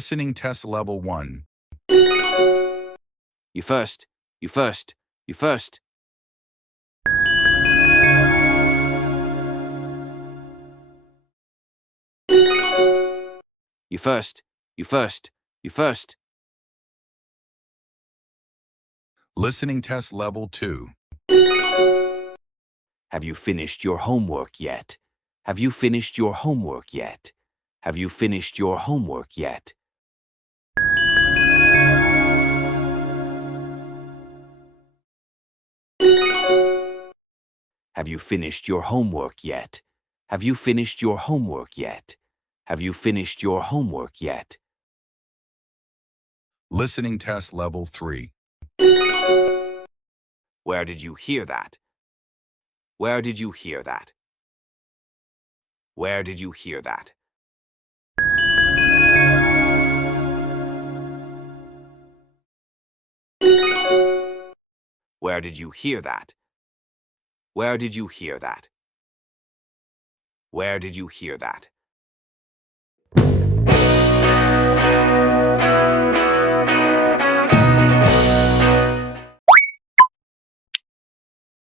Listening test level 1. You first. You first. You first. You first. You first. You first. Listening test level 2. Have you finished your homework yet? Have you finished your homework yet? Have you finished your homework yet? Have you finished your homework yet? Have you finished your homework yet? Have you finished your homework yet? Listening test level 3. Where did you hear that? Where did you hear that? Where did you hear that? Where did you hear that? Where did you hear that? Where did you hear that?